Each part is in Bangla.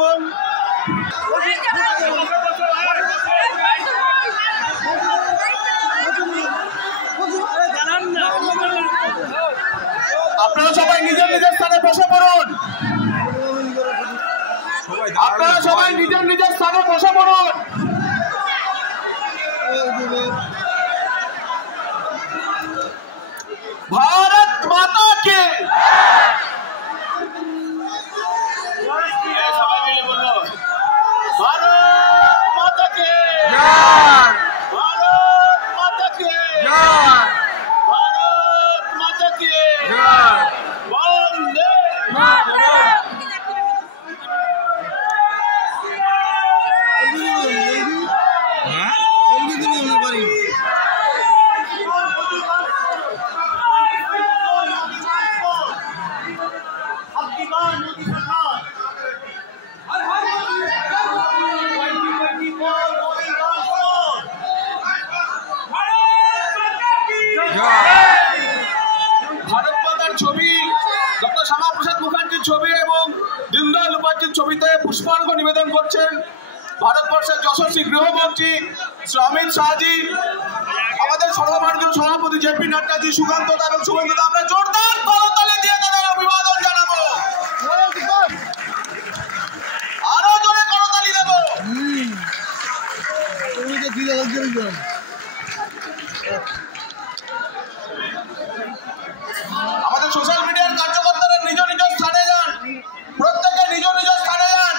এবং আপনারা সবাই নিজের নিজের স্থানে বসে পড়ুন। আপনারা সবাই নিজের নিজের স্থানে বসে পড়ুন। भारत माता के भारत माता के भारत माता के भारत माता के वंदे ভারত মাতার ছবি, ডক্টর শ্যামাপ্রসাদ মুখার্জির ছবি এবং দীনদয়াল উপাধ্যায়ের ছবিতে পুষ্পার্ঘ নিবেদন করছেন ভারতবর্ষের যশস্বী গৃহমন্ত্রী শ্রী অমিত শাহজি, আমাদের সর্বভারতীয় সভাপতি জেপি নাড্ডাজি, সুকান্ত দা এবং শুভেন্দু দা। আমরা জোরদার করতালি দিয়ে তাদের অভিবাদন জানাবো। আরো জোরে করতালি দেবো। আমাদের সোশ্যাল মিডিয়ার কার্যকর্তারা নিজ নিজ স্থানে যান, প্রত্যেকে নিজ নিজ স্থানে যান,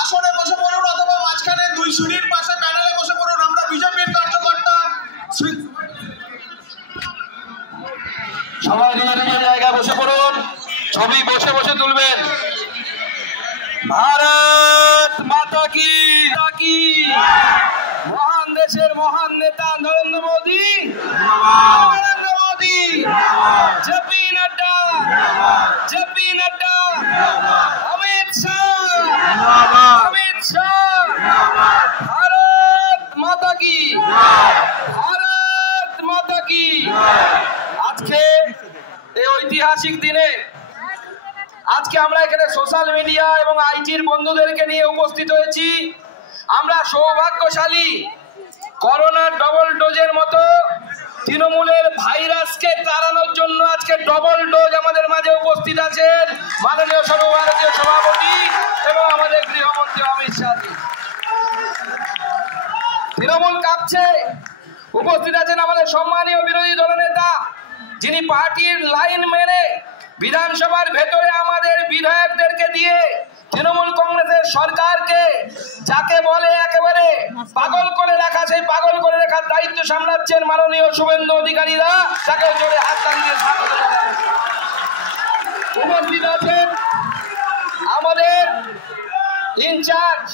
আসনে বসে পড়ুন অথবা মাঝখানে দুই সিঁড়ির পাশে প্যানেলে বসে পড়ুন। আমরা বিজেপির কার্যকর্তা সবাই নিজ নিজ জায়গায় বসে পড়ুন, ছবি বসে বসে তুলবেন। ভারত মাতা কি, মহান দেশের মহান নেতা নরেন্দ্র মোদী, নরেন্দ্র মোদী, জেপি নাড্ডা, জেপি নাড্ডা, অমিত শাহ, অমিত শাহ। ভারত মাতা কি, ভারত মাতা কি। আজকে এই ঐতিহাসিক দিনে আজকে আমরা এখানে সোশ্যাল মিডিয়া এবং আইটির বন্ধুদেরকে নিয়ে উপস্থিত হয়েছি। আমরা সৌভাগ্যশালী, করোনার ডবল ডোজের মতো তৃণমূলের ভাইরাসকে তাড়ানোর জন্য আজকে ডবল ডোজ আমাদের মাঝে উপস্থিত আছেন মাননীয় সর্বভারতীয় সভাপতি এবং আমাদের গৃহমন্ত্রী অমিত শাহজি। তৃণমূল কাঁপছে, উপস্থিত আছেন আমাদের সম্মানীয় বিরোধী দলনেতা, যিনি পার্টির লাইন মেনে বিধানসভার ভেতরে আমাদের বিধায়কদেরকে দিয়ে তৃণমূল কংগ্রেসের সরকারকে যাকে বলে একেবারে পাগল করে রাখা, সেই পাগল করে রাখার দায়িত্ব সামলাচ্ছেন মাননীয় শুভেন্দু অধিকারীরা। তাকে জোরে হাততালি দিয়ে স্বাগত জানাচ্ছি। উপস্থিত আছেন আমাদের ইনচার্জ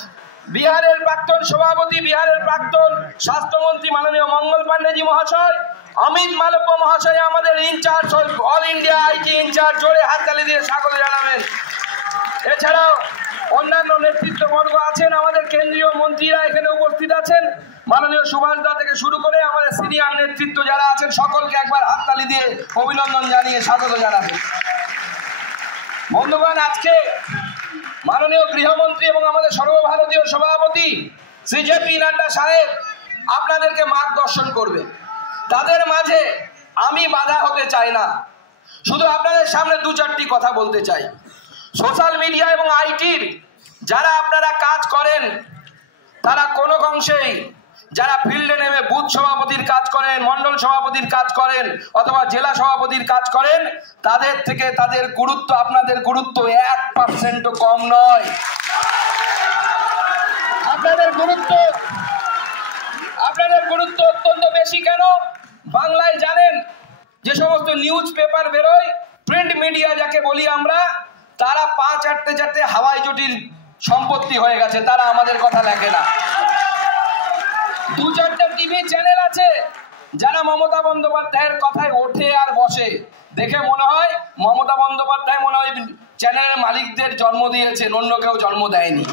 বিহারের প্রাক্তন সভাপতি, বিহারের প্রাক্তন স্বাস্থ্যমন্ত্রী মাননীয় মঙ্গল পান্ডেজি মহাশয়, অমিত মালব্য মহাশয় আমাদের incharge, all India IT incharge. জোরে হাততালি দিয়ে স্বাগত জানাবেন। এছাড়াও অন্যান্য নেতৃত্ববর্গ আছেন, আমাদের কেন্দ্রীয় মন্ত্রীরা এখানে উপস্থিত আছেন, মাননীয় সুভাষ দা থেকে শুরু করে আমাদের সিনিয়র নেতৃত্ব যারা আছেন সকলকে একবার হাততালি দিয়ে অভিনন্দন জানিয়ে স্বাগত জানাবেন। বন্ধুগণ, আজকে মাননীয় গৃহমন্ত্রী এবং আমাদের সর্বভারতীয় সভাপতি শ্রী জেপি নাড্ডা সাহেব আপনাদেরকে মার্গদর্শন করবে। তাদের মাঝে আমি বাধা হতে চাই না, শুধু আপনাদের সামনে দু চারটি কথা বলতে চাই। সোশ্যাল মিডিয়া এবং আইটির যারা আপনারা কাজ করেন, তারা কোনো অংশেই যারা ফিল্ডে নেমে বুথ সভাপতির কাজ করেন, মন্ডল সভাপতির কাজ করেন অথবা জেলা সভাপতির কাজ করেন, তাদের থেকে তাদের গুরুত্ব, আপনাদের গুরুত্ব 1% কম নয়। আপনাদের গুরুত্ব অত্যন্ত বেশি। কেন? বাংলায় জানেন যে সমস্ত নিউজ পেপার বেরোয়, প্রিন্ট মিডিয়া যাকে বলি আমরা, তারা 5 হাওয়াই জটির সম্পত্তি হয়ে গেছে, তারা আমাদের কথা লেখে না। 2-4 টিভি চ্যানেল আছে যারা মমতা বন্দ্যোপাধ্যায়ের কথায় ওঠে আর বসে। দেখে মনে হয় মমতা বন্দ্যোপাধ্যায় মনে হয় চ্যানেলের মালিকদের জন্ম দিয়েছেন, অন্য কেউ জন্ম দেয়নি।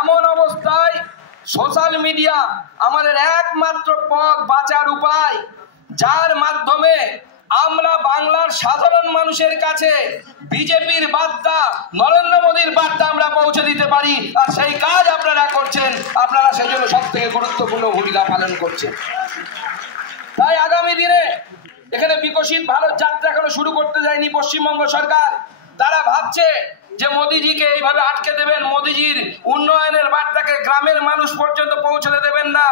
এমন অবস্থায় সোশ্যাল মিডিয়া আমাদের একমাত্র পথ বাঁচার উপায়, যার মাধ্যমে আমরা বাংলার সাধারণ মানুষের কাছে বিজেপির বার্তা, নরেন্দ্র মোদীর বার্তা আমরা পৌঁছে দিতে পারি, আর সেই কাজ আপনারা করছেন। আপনারা সেই জন্য সব থেকে গুরুত্বপূর্ণ ভূমিকা পালন করছেন। তাই আগামী দিনে এখানে বিকশিত ভারত যাত্রা এখনো শুরু করতে যায়নি পশ্চিমবঙ্গ সরকার। তারা ভাবছে যে মোদিজিকে এইভাবে আটকে দেবেন, মোদিজির উন্নয়নের বার্তাকে গ্রামের মানুষ পর্যন্ত পৌঁছতে দেবেন না।